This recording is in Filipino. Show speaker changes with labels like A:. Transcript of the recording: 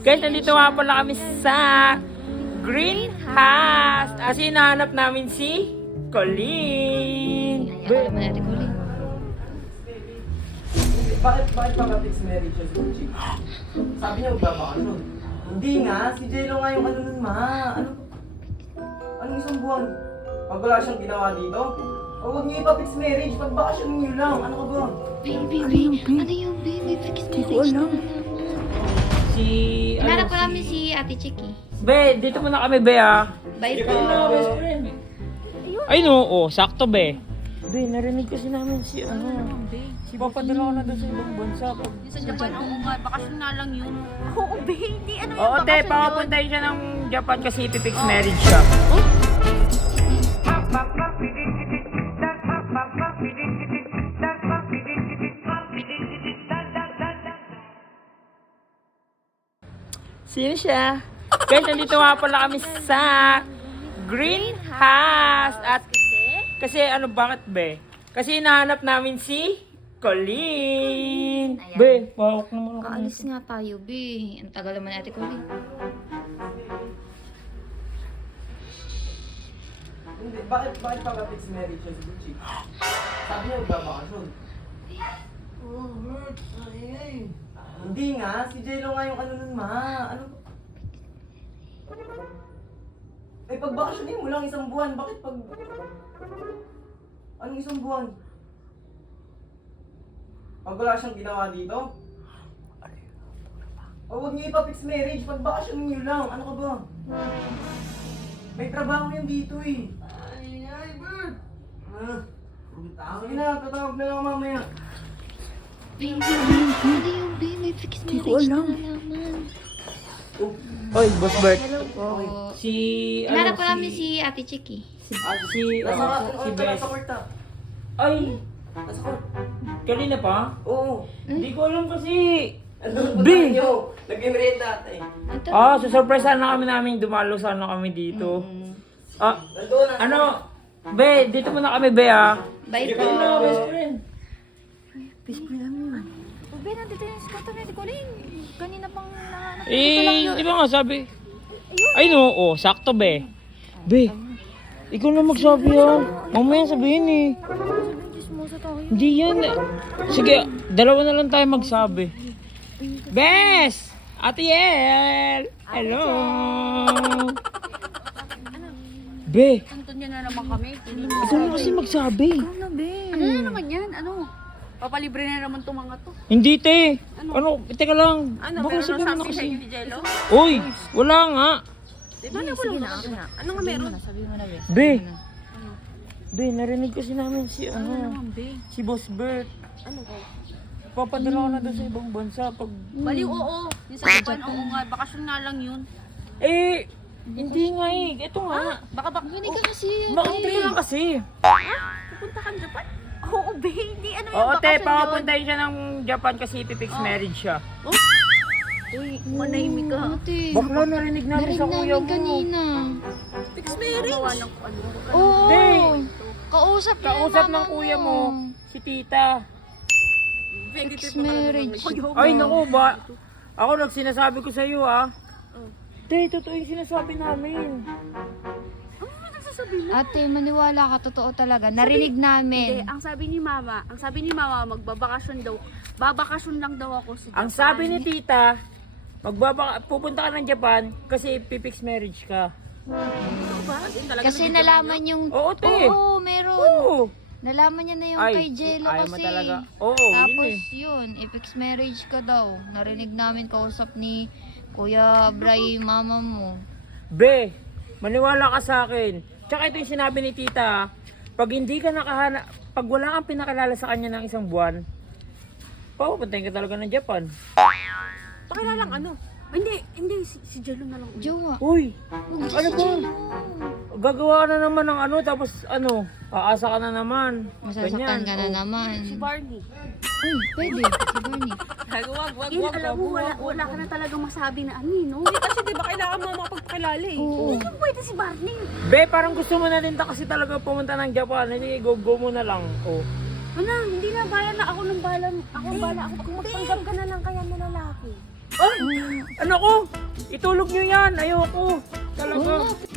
A: Guys, nandito nga pala kami sa greenhouse. Kasi hinahanap namin si Colleen.
B: Alam mo natin, Colleen.
C: Bakit pag-fix marriage siya si Gucci? Sabi niya magbabakasyon. Hindi nga, si Jello nga yung ano nun, ma. Anong isang buwan? Pag wala siyang ginawa dito, huwag niyo ipa-fix marriage, pag-bakasyon niyo lang. Ano ka ba?
B: Baby, ano yung baby? Fix marriage na naman.
A: Si...
B: Hinanap ko namin si Ate Chiki.
A: Be, dito muna kami, Be, ah.
B: Bye
A: Ikaw
B: po.
A: yung mga best friend. Ay, no, sakto, Be. Be, narinig kasi namin si, si papadala ko na doon sa ibang bansa.
D: Sa Japan, oo nga, bakasyon nga lang yun. Oo, be, hindi ano yung
A: Oo, te,
D: bakasyon yun?
A: pakapuntahin siya ng Japan kasi ipipix marriage siya. Sino siya? Guys, nandito nga pala kami sa greenhouse. At kasi ano, bakit, Be? Kasi hinahanap namin si Colleen.
B: Ayan.
A: Be, pahawak naman ako.
B: Kaalis nga tayo, be. Ang tagal naman Ate Colleen.
C: Hindi, bakit pag-fix marriage siya si Gucci? Sabi niya magbabakasyon. Hindi nga, si Jello nga yung ano nun, ma. Eh, pag-bakasyonin mo lang isang buwan, bakit pag... Anong isang buwan? Pag wala siyang ginawa dito? Huwag niyo ipa-fix marriage, pag-bakasyonin niyo lang. Ano ka ba? May trabaho yan dito eh. Ay, bird! Sige na, tatawag na lang ako mamaya.
B: Baby, ano yung baby? Fix marriage na naman.
A: Oy, Boss Bert.
B: Oo.
A: Si...
B: Hinanap ko namin si Ate Chiki.
A: si
C: Nasa
A: Bes.
C: court ah.
A: Ay,
C: Nasa court.
A: kanina pa?
C: Oo.
A: Hindi ko alam kasi.
C: Andun
A: B.
C: ba tayo? Nag-merienda ate.
A: Susurprise sana kami namin. Dumalo sana kami dito. Ah,
C: Nandun na.
A: ano? Be, dito muna kami, Be, ah.
B: Bye po.
A: Best friend.
D: Oh, be, nandito yung skato na si Colleen. Kanina pang nahanap.
A: Di ba nga sabi? Ay, no, sakto, Be. Be, ikaw na magsabi, ah. Mamaya sabihin, eh.
D: Sabihin, chismosa tayo.
A: Hindi yan. Sige, dalawa na lang tayo magsabi. Bes! Ate Yel! Hello! Be,
D: Anton niya na naman kami.
A: ikaw na kasi magsabi.
D: Ano, be? Ano na naman yan? Ano? Papalibre na naman itong mga to.
A: Hindi, te. Ano, teka lang.
D: Ano,
A: Baka
D: meron
A: sabihin
D: ng
A: na
D: saksi sa
A: kasi.
D: inyo ni Jello?
A: Uy, wala nga.
D: Diba na wala na ako na? Ano nga meron?
A: Be. Be, narinig kasi namin si,
D: Ano naman, be?
A: si Boss Bert.
D: Ano ko?
A: Papadala ko na doon sa ibang bansa pag...
D: Baliw, oo. Yung sa Japan, oo nga, bakasyon nga lang yun.
A: Eh, hindi nga eh. Ito nga.
D: Baka
B: Hindi ka kasi.
A: Bakit ka lang kasi?
D: pupunta kang Japan? Oo, be, hindi ano yung
A: Oo, te,
D: bakasyon yun?
A: pakapuntahin siya ng Japan kasi ipipix marriage siya.
D: Uy, manahimik ka.
B: Ate,
A: Bakla narinig namin
B: narinig
A: sa kuya
B: namin
A: mo.
B: kanina.
D: Fix marriage. Gawa ng ano.
B: Oo.
A: Te,
B: Kausap niya
A: kausap
B: mama
A: ng kuya mo, si tita.
B: Fix marriage.
A: Ay, naku ba? Ako nagsinasabi ko sa iyo, ah. Te, totoo yung sinasabi namin.
B: Ate, maniwala ka. Totoo talaga. Narinig
D: Hindi,
B: namin.
D: ang sabi ni mama, magbabakasyon daw. Babakasyon lang daw ako sa Japan.
A: Ang sabi ni tita, pupunta ka ng Japan kasi pipix marriage ka.
B: Kasi nalaman yung...
A: Oo, te.
B: Oo, meron.
A: Oo.
B: Nalaman niya na yung
A: Ay,
B: kay Jello
A: ayaw mo
B: kasi.
A: talaga. Oo,
B: Tapos
A: yun eh.
B: yun, i-fix marriage ka daw. Narinig namin kausap ni Kuya Bray, mama mo.
A: Be, maniwala ka sa akin. Tsaka ito yung sinabi ni tita, pag hindi ka pag wala kang pinakilala sa kanya ng isang buwan, papupuntahin ka talaga ng Japan.
D: Pakilalang ano? Hindi, si Jello na lang.
B: Jowa.
A: Uy, ano ba? Gagawa ka na naman ng ano, tapos ano, aasa ka na naman.
B: Masasaktan ka na
A: oh.
B: naman.
D: Si Barney.
B: Uy, pwede. Si Barney.
D: Yan, alam mo, wala ka na talagang masabi na ano, no? Kasi di ba kailangan mo makapagpakilala eh.
B: Oo.
D: Hindi pwede si Barney.
A: Be, parang gusto mo na din kasi talaga pumunta ng Japan. Hindi, go mo na lang. Oh.
D: Ano, hindi na bayan na ako ng balan. Ako ang bala. Ako magpanggap ka na lang kaya na lalaki.
A: Ano ko? Itulog nyo yan. Ayoko. Talaga.
B: Oo nga,